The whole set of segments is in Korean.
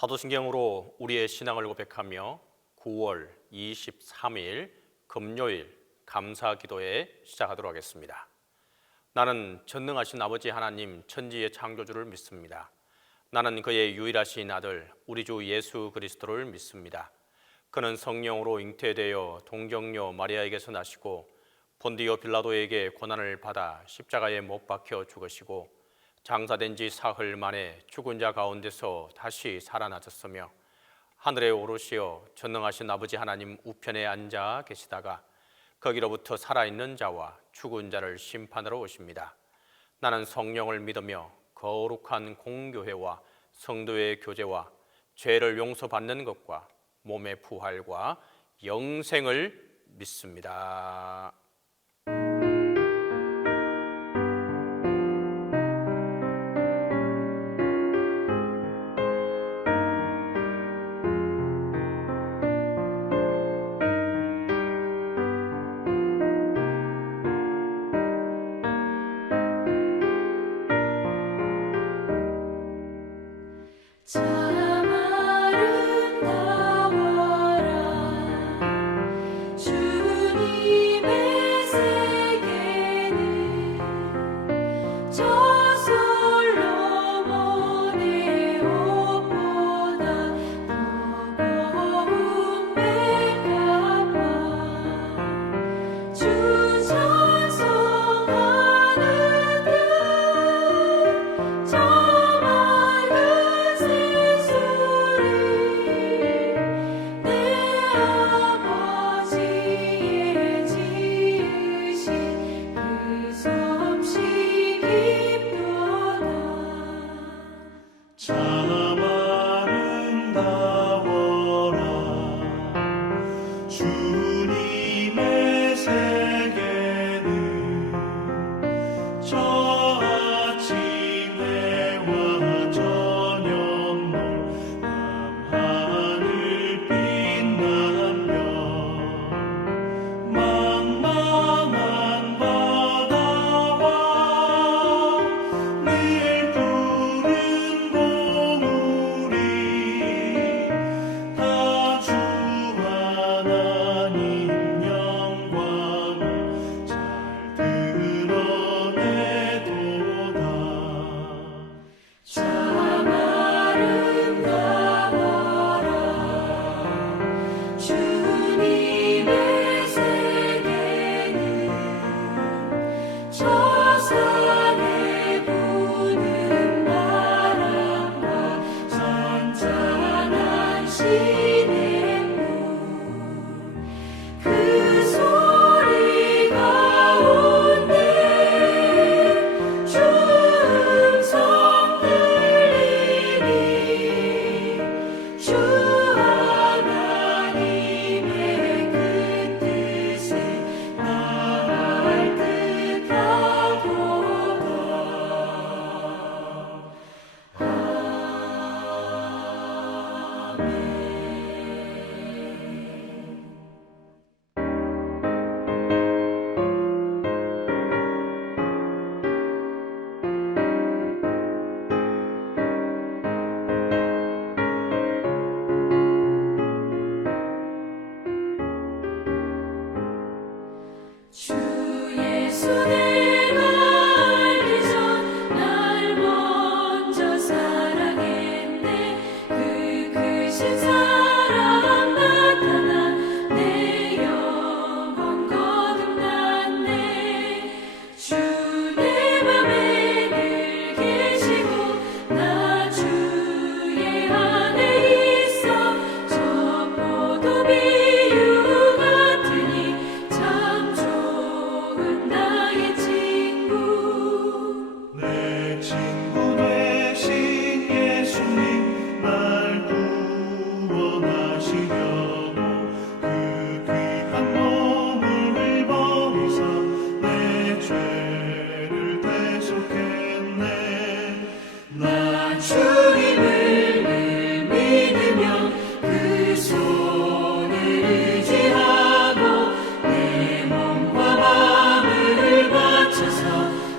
사도신경으로 우리의 신앙을 고백하며 9월 23일 금요일 감사기도회 시작하도록 하겠습니다. 나는 전능하신 아버지 하나님 천지의 창조주를 믿습니다. 나는 그의 유일하신 아들 우리 주 예수 그리스도를 믿습니다. 그는 성령으로 잉태되어 동정녀 마리아에게서 나시고 본디오 빌라도에게 고난을 받아 십자가에 못 박혀 죽으시고 장사된 지 사흘 만에 죽은 자 가운데서 다시 살아나셨으며 하늘에 오르시어 전능하신 아버지 하나님 우편에 앉아 계시다가 거기로부터 살아있는 자와 죽은 자를 심판하러 오십니다. 나는 성령을 믿으며 거룩한 공교회와 성도의 교제와 죄를 용서받는 것과 몸의 부활과 영생을 믿습니다.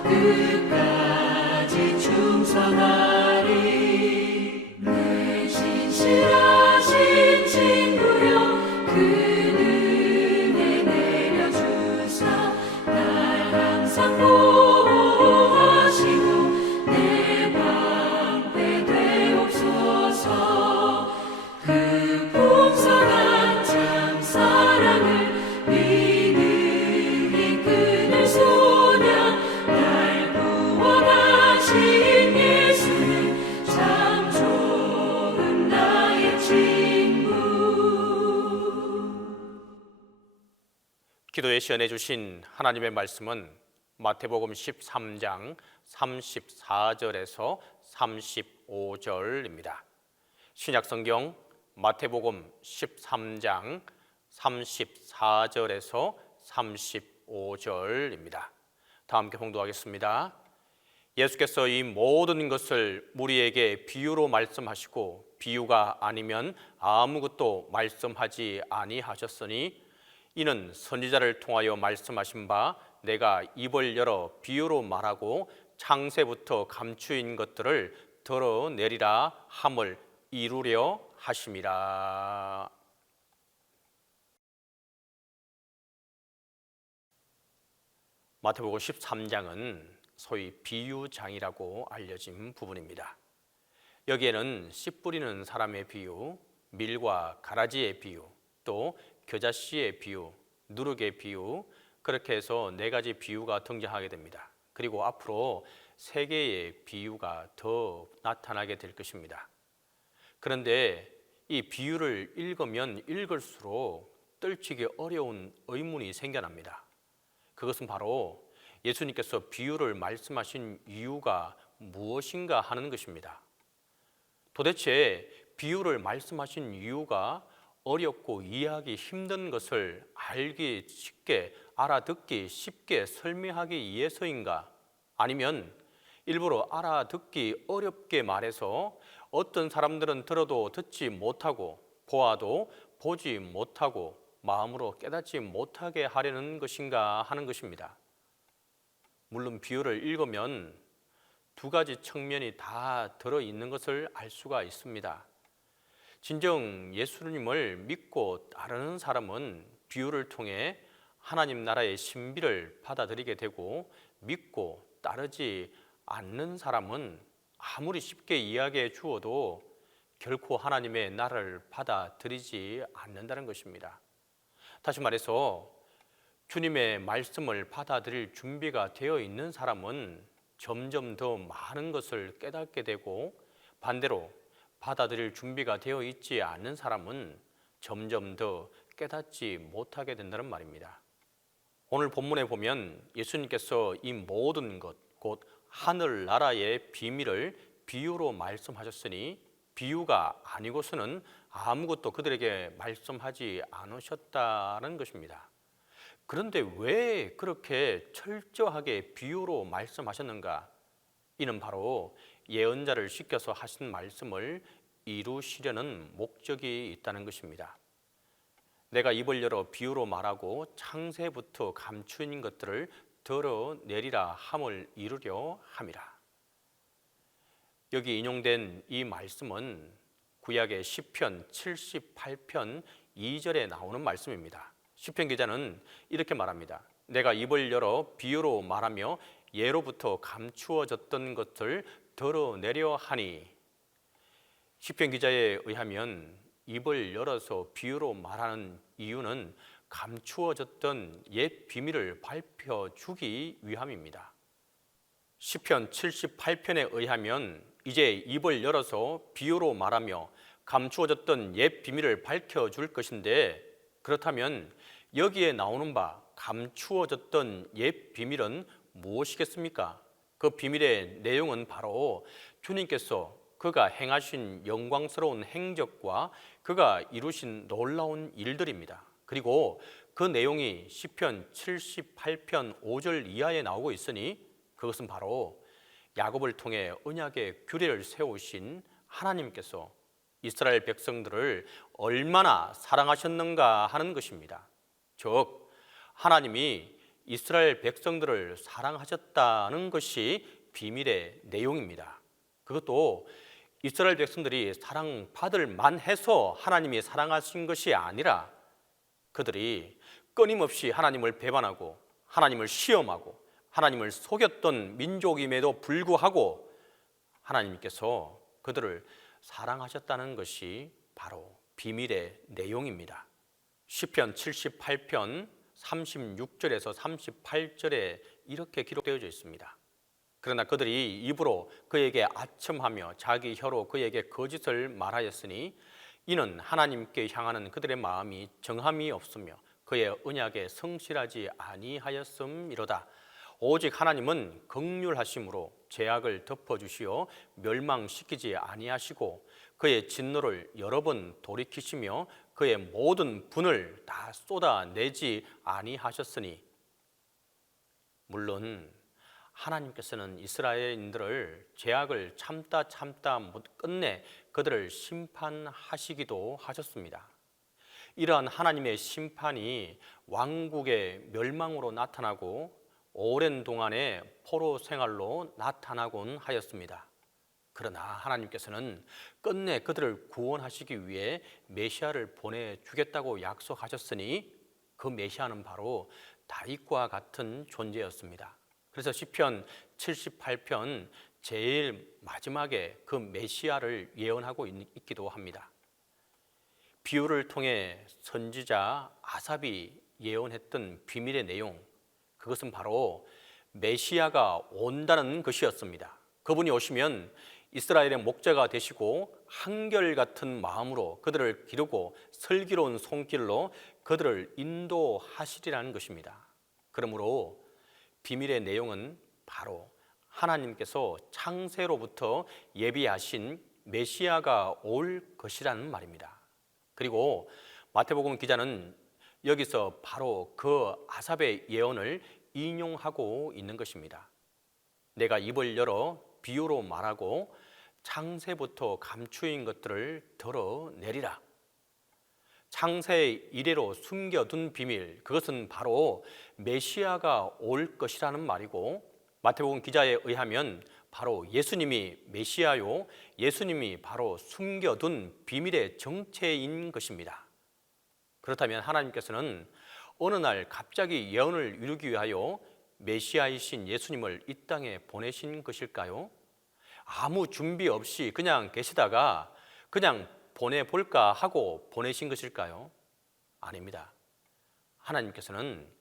끝까지 충성하리 내 신심 기도에 시연해 주신 하나님의 말씀은 마태복음 13장 34절에서 35절입니다. 신약성경 마태복음 13장 34절에서 35절입니다. 다 함께 봉독하겠습니다. 예수께서 이 모든 것을 무리에게 비유로 말씀하시고 비유가 아니면 아무것도 말씀하지 아니하셨으니 이는 선지자를 통하여 말씀하신 바 내가 입을 열어 비유로 말하고 창세부터 감추인 것들을 드러내리라 함을 이루려 하심이라. 마태복음 13장은 소위 비유장이라고 알려진 부분입니다. 여기에는 씨 뿌리는 사람의 비유, 밀과 가라지의 비유, 또 겨자씨의 비유, 누룩의 비유, 그렇게 해서 4가지 비유가 등장하게 됩니다. 그리고 앞으로 3개의 비유가 더 나타나게 될 것입니다. 그런데 이 비유를 읽으면 읽을수록 떨치기 어려운 의문이 생겨납니다. 그것은 바로 예수님께서 비유를 말씀하신 이유가 무엇인가 하는 것입니다. 도대체 비유를 말씀하신 이유가 어렵고 이해하기 힘든 것을 알기 쉽게, 알아듣기 쉽게 설명하기 위해서인가? 아니면 일부러 알아듣기 어렵게 말해서 어떤 사람들은 들어도 듣지 못하고 보아도 보지 못하고 마음으로 깨닫지 못하게 하려는 것인가 하는 것입니다. 물론 비유를 읽으면 2가지 측면이 다 들어있는 것을 알 수가 있습니다. 진정 예수님을 믿고 따르는 사람은 비유를 통해 하나님 나라의 신비를 받아들이게 되고, 믿고 따르지 않는 사람은 아무리 쉽게 이야기해 주어도 결코 하나님의 나라를 받아들이지 않는다는 것입니다. 다시 말해서 주님의 말씀을 받아들일 준비가 되어 있는 사람은 점점 더 많은 것을 깨닫게 되고, 반대로 받아들일 준비가 되어 있지 않는 사람은 점점 더 깨닫지 못하게 된다는 말입니다. 오늘 본문에 보면 예수님께서 이 모든 것, 곧 하늘나라의 비밀을 비유로 말씀하셨으니 비유가 아니고서는 아무것도 그들에게 말씀하지 않으셨다는 것입니다. 그런데 왜 그렇게 철저하게 비유로 말씀하셨는가? 이는 바로 예언자를 시켜서 하신 말씀을 이루시려는 목적이 있다는 것입니다. 내가 입을 열어 비유로 말하고 창세부터 감추인 것들을 드러내리라 함을 이루려 함이라. 여기 인용된 이 말씀은 구약의 시편 78편 2절에 나오는 말씀입니다. 시편 기자는 이렇게 말합니다. 내가 입을 열어 비유로 말하며 예로부터 감추어졌던 것을 드러내려 하니. 시편 기자에 의하면 입을 열어서 비유로 말하는 이유는 감추어졌던 옛 비밀을 밝혀주기 위함입니다. 시편 78편에 의하면 이제 입을 열어서 비유로 말하며 감추어졌던 옛 비밀을 밝혀줄 것인데, 그렇다면 여기에 나오는 바 감추어졌던 옛 비밀은 무엇이겠습니까? 그 비밀의 내용은 바로 주님께서 그가 행하신 영광스러운 행적과 그가 이루신 놀라운 일들입니다. 그리고 그 내용이 시편 78편 5절 이하에 나오고 있으니 그것은 바로 야곱을 통해 언약의 규례를 세우신 하나님께서 이스라엘 백성들을 얼마나 사랑하셨는가 하는 것입니다. 즉 하나님이 이스라엘 백성들을 사랑하셨다는 것이 비밀의 내용입니다. 그것도 이스라엘 백성들이 사랑받을 만해서 하나님이 사랑하신 것이 아니라 그들이 끊임없이 하나님을 배반하고 하나님을 시험하고 하나님을 속였던 민족임에도 불구하고 하나님께서 그들을 사랑하셨다는 것이 바로 비밀의 내용입니다. 시편 78편 36절에서 38절에 이렇게 기록되어져 있습니다. 그러나 그들이 입으로 그에게 아첨하며 자기 혀로 그에게 거짓을 말하였으니 이는 하나님께 향하는 그들의 마음이 정함이 없으며 그의 언약에 성실하지 아니하였음이로다. 오직 하나님은 긍휼하심으로 죄악을 덮어주시어 멸망시키지 아니하시고 그의 진노를 여러 번 돌이키시며 그의 모든 분을 다 쏟아내지 아니하셨으니, 물론 하나님께서는 이스라엘인들을 죄악을 참다 못 끝내 그들을 심판하시기도 하셨습니다. 이러한 하나님의 심판이 왕국의 멸망으로 나타나고 오랜 동안의 포로 생활로 나타나곤 하였습니다. 그러나 하나님께서는 끝내 그들을 구원하시기 위해 메시아를 보내주겠다고 약속하셨으니 그 메시아는 바로 다윗과 같은 존재였습니다. 그래서 시편 78편 제일 마지막에 그 메시아를 예언하고 있기도 합니다. 비유를 통해 선지자 아삽이 예언했던 비밀의 내용, 그것은 바로 메시아가 온다는 것이었습니다. 그분이 오시면 이스라엘의 목자가 되시고 한결같은 마음으로 그들을 기르고 슬기로운 손길로 그들을 인도하시리라는 것입니다. 그러므로 비밀의 내용은 바로 하나님께서 창세로부터 예비하신 메시아가 올 것이라는 말입니다. 그리고 마태복음 기자는 여기서 바로 그 아삽의 예언을 인용하고 있는 것입니다. 내가 입을 열어 비유로 말하고 창세부터 감추인 것들을 드러내리라. 창세 이래로 숨겨둔 비밀, 그것은 바로 메시아가 올 것이라는 말이고, 마태복음 기자에 의하면 바로 예수님이 메시아요, 예수님이 바로 숨겨둔 비밀의 정체인 것입니다. 그렇다면 하나님께서는 어느 날 갑자기 예언을 이루기 위하여 메시아이신 예수님을 이 땅에 보내신 것일까요? 아무 준비 없이 그냥 계시다가 그냥 보내볼까 하고 보내신 것일까요? 아닙니다. 하나님께서는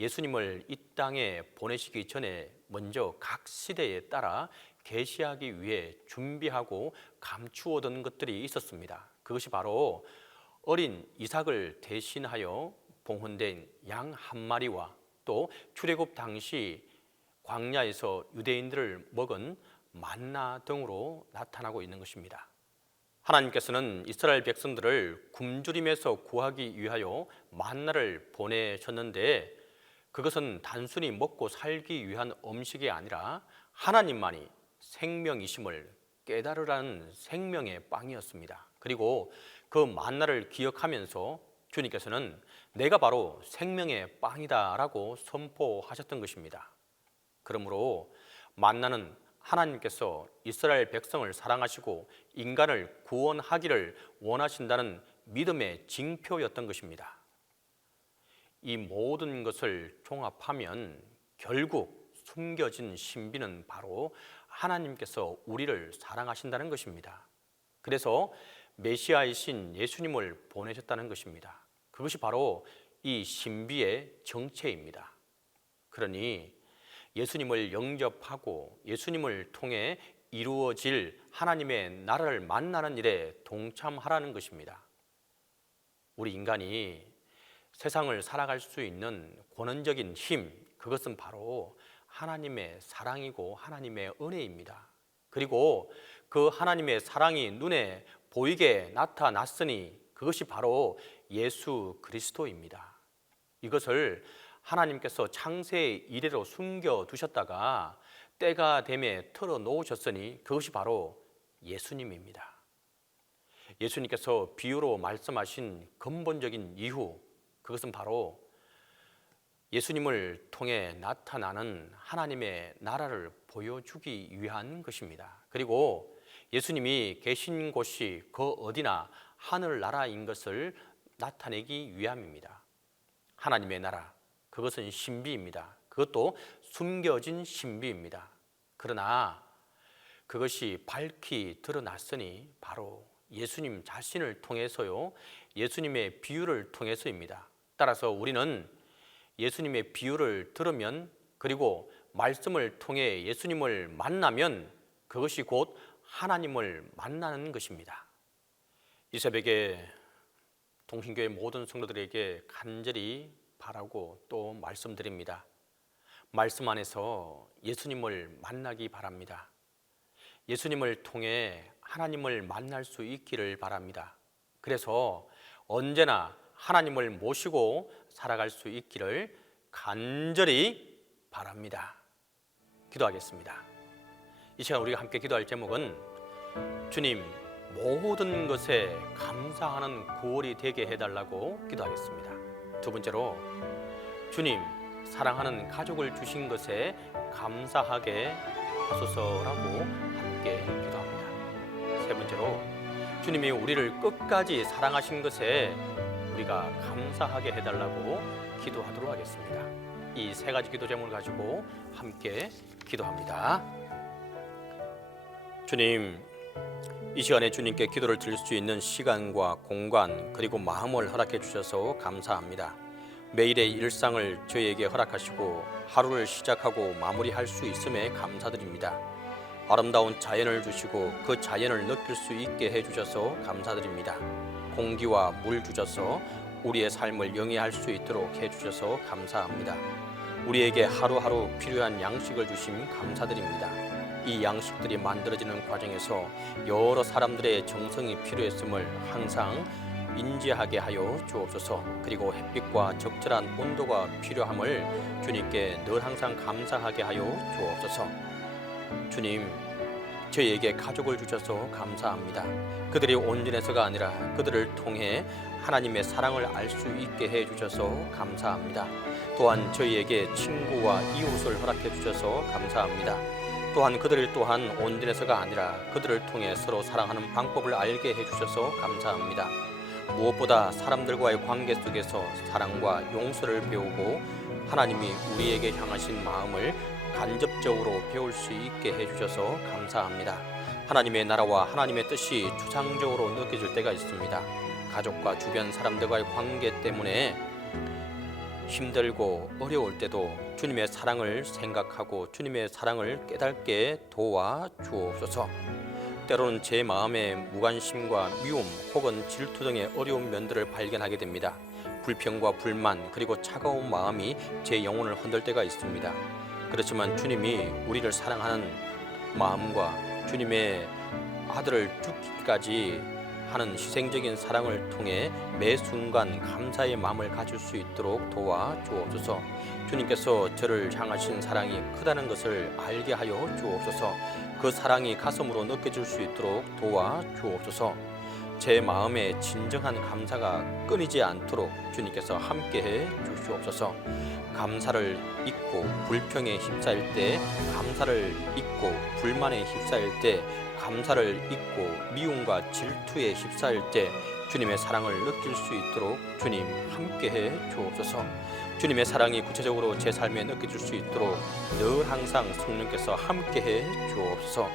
예수님을 이 땅에 보내시기 전에 먼저 각 시대에 따라 계시하기 위해 준비하고 감추어둔 것들이 있었습니다. 그것이 바로 어린 이삭을 대신하여 봉헌된 양 한 마리와 또 출애굽 당시 광야에서 유대인들을 먹은 만나 등으로 나타나고 있는 것입니다. 하나님께서는 이스라엘 백성들을 굶주림에서 구하기 위하여 만나를 보내셨는데, 그것은 단순히 먹고 살기 위한 음식이 아니라 하나님만이 생명이심을 깨달으라는 생명의 빵이었습니다. 그리고 그 만나를 기억하면서 주님께서는 내가 바로 생명의 빵이다라고 선포하셨던 것입니다. 그러므로 만나는 하나님께서 이스라엘 백성을 사랑하시고 인간을 구원하기를 원하신다는 믿음의 징표였던 것입니다. 이 모든 것을 종합하면 결국 숨겨진 신비는 바로 하나님께서 우리를 사랑하신다는 것입니다. 그래서 메시아이신 예수님을 보내셨다는 것입니다. 그것이 바로 이 신비의 정체입니다. 그러니 예수님을 영접하고 예수님을 통해 이루어질 하나님의 나라를 만나는 일에 동참하라는 것입니다. 우리 인간이 세상을 살아갈 수 있는 권원적인 힘, 그것은 바로 하나님의 사랑이고 하나님의 은혜입니다. 그리고 그 하나님의 사랑이 눈에 보이게 나타났으니 그것이 바로 예수 그리스도입니다. 이것을 하나님께서 창세 이래로 숨겨두셨다가 때가 되매 털어놓으셨으니 그것이 바로 예수님입니다. 예수님께서 비유로 말씀하신 근본적인 이유, 그것은 바로 예수님을 통해 나타나는 하나님의 나라를 보여주기 위한 것입니다. 그리고 예수님이 계신 곳이 그 어디나 하늘나라인 것을 나타내기 위함입니다. 하나님의 나라, 그것은 신비입니다. 그것도 숨겨진 신비입니다. 그러나 그것이 밝히 드러났으니 바로 예수님 자신을 통해서요, 예수님의 비유를 통해서입니다. 따라서 우리는 예수님의 비유를 들으면, 그리고 말씀을 통해 예수님을 만나면 그것이 곧 하나님을 만나는 것입니다. 이 새벽에 동신교회 모든 성도들에게 간절히 바라고 또 말씀드립니다. 말씀 안에서 예수님을 만나기 바랍니다. 예수님을 통해 하나님을 만날 수 있기를 바랍니다. 그래서 언제나 하나님을 모시고 살아갈 수 있기를 간절히 바랍니다. 기도하겠습니다. 이 시간 우리가 함께 기도할 제목은 주님, 모든 것에 감사하는 9월이 되게 해달라고 기도하겠습니다. 두 번째로, 주님, 사랑하는 가족을 주신 것에 감사하게 하소서라고 함께 기도합니다. 세 번째로, 주님이 우리를 끝까지 사랑하신 것에 우리가 감사하게 해달라고 기도하도록 하겠습니다. 이 세 가지 기도 제목을 가지고 함께 기도합니다. 주님, 이 시간에 주님께 기도를 드릴 수 있는 시간과 공간 그리고 마음을 허락해 주셔서 감사합니다. 매일의 일상을 저희에게 허락하시고 하루를 시작하고 마무리할 수 있음에 감사드립니다. 아름다운 자연을 주시고 그 자연을 느낄 수 있게 해주셔서 감사드립니다. 공기와 물 주셔서 우리의 삶을 영위할 수 있도록 해주셔서 감사합니다. 우리에게 하루하루 필요한 양식을 주심 감사드립니다. 이 양식들이 만들어지는 과정에서 여러 사람들의 정성이 필요했음을 항상 인지하게 하여 주옵소서. 그리고 햇빛과 적절한 온도가 필요함을 주님께 늘 항상 감사하게 하여 주옵소서. 주님, 저희에게 가족을 주셔서 감사합니다. 그들이 온전해서가 아니라 그들을 통해 하나님의 사랑을 알 수 있게 해주셔서 감사합니다. 또한 저희에게 친구와 이웃을 허락해 주셔서 감사합니다. 또한 그들 또한 온전해서가 아니라 그들을 통해 서로 사랑하는 방법을 알게 해주셔서 감사합니다. 무엇보다 사람들과의 관계 속에서 사랑과 용서를 배우고 하나님이 우리에게 향하신 마음을 간접적으로 배울 수 있게 해주셔서 감사합니다. 하나님의 나라와 하나님의 뜻이 추상적으로 느껴질 때가 있습니다. 가족과 주변 사람들과의 관계 때문에 힘들고 어려울 때도 주님의 사랑을 생각하고 주님의 사랑을 깨닫게 도와 주옵소서. 때로는 제 마음에 무관심과 미움 혹은 질투 등의 어려운 면들을 발견하게 됩니다. 불평과 불만 그리고 차가운 마음이 제 영혼을 흔들 때가 있습니다. 그렇지만 주님이 우리를 사랑하는 마음과 주님의 아들을 죽기까지 하는 희생적인 사랑을 통해 매 순간 감사의 마음을 가질 수 있도록 도와 주옵소서. 주님께서 저를 향하신 사랑이 크다는 것을 알게 하여 주옵소서. 그 사랑이 가슴으로 느껴질 수 있도록 도와 주옵소서. 제 마음에 진정한 감사가 끊이지 않도록 주님께서 함께해 주시옵소서. 감사를 잊고 불평에 휩싸일 때, 감사를 잊고 불만에 휩싸일 때, 감사를 잊고 미움과 질투에 휩싸일 때 주님의 사랑을 느낄 수 있도록 주님 함께해 주옵소서. 주님의 사랑이 구체적으로 제 삶에 느껴질 수 있도록 늘 항상 성령께서 함께해 주옵소서.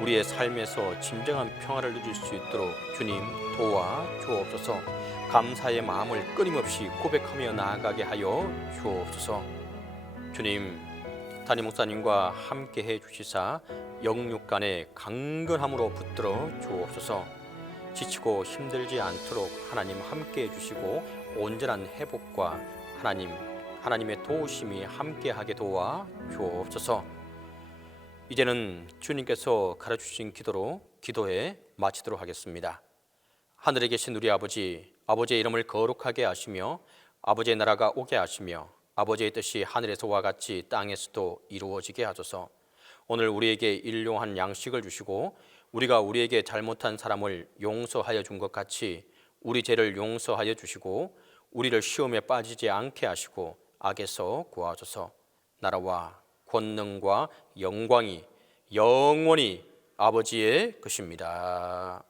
우리의 삶에서 진정한 평화를 누릴 수 있도록 주님 도와 주옵소서. 감사의 마음을 끊임없이 고백하며 나아가게 하여 주옵소서. 주님, 담임 목사님과 함께해 주시사 영육간의 강건함으로 붙들어 주옵소서. 지치고 힘들지 않도록 하나님 함께해 주시고 온전한 회복과 하나님의 도우심이 함께하게 도와 주옵소서. 이제는 주님께서 가르쳐주신 기도로 기도에 마치도록 하겠습니다. 하늘에 계신 우리 아버지, 아버지의 이름을 거룩하게 하시며 아버지의 나라가 오게 하시며 아버지의 뜻이 하늘에서와 같이 땅에서도 이루어지게 하소서. 오늘 우리에게 일용할 양식을 주시고 우리가 우리에게 잘못한 사람을 용서하여 준 것 같이 우리 죄를 용서하여 주시고 우리를 시험에 빠지지 않게 하시고 악에서 구하소서. 나라와 권능과 영광이 영원히 아버지의 것입니다.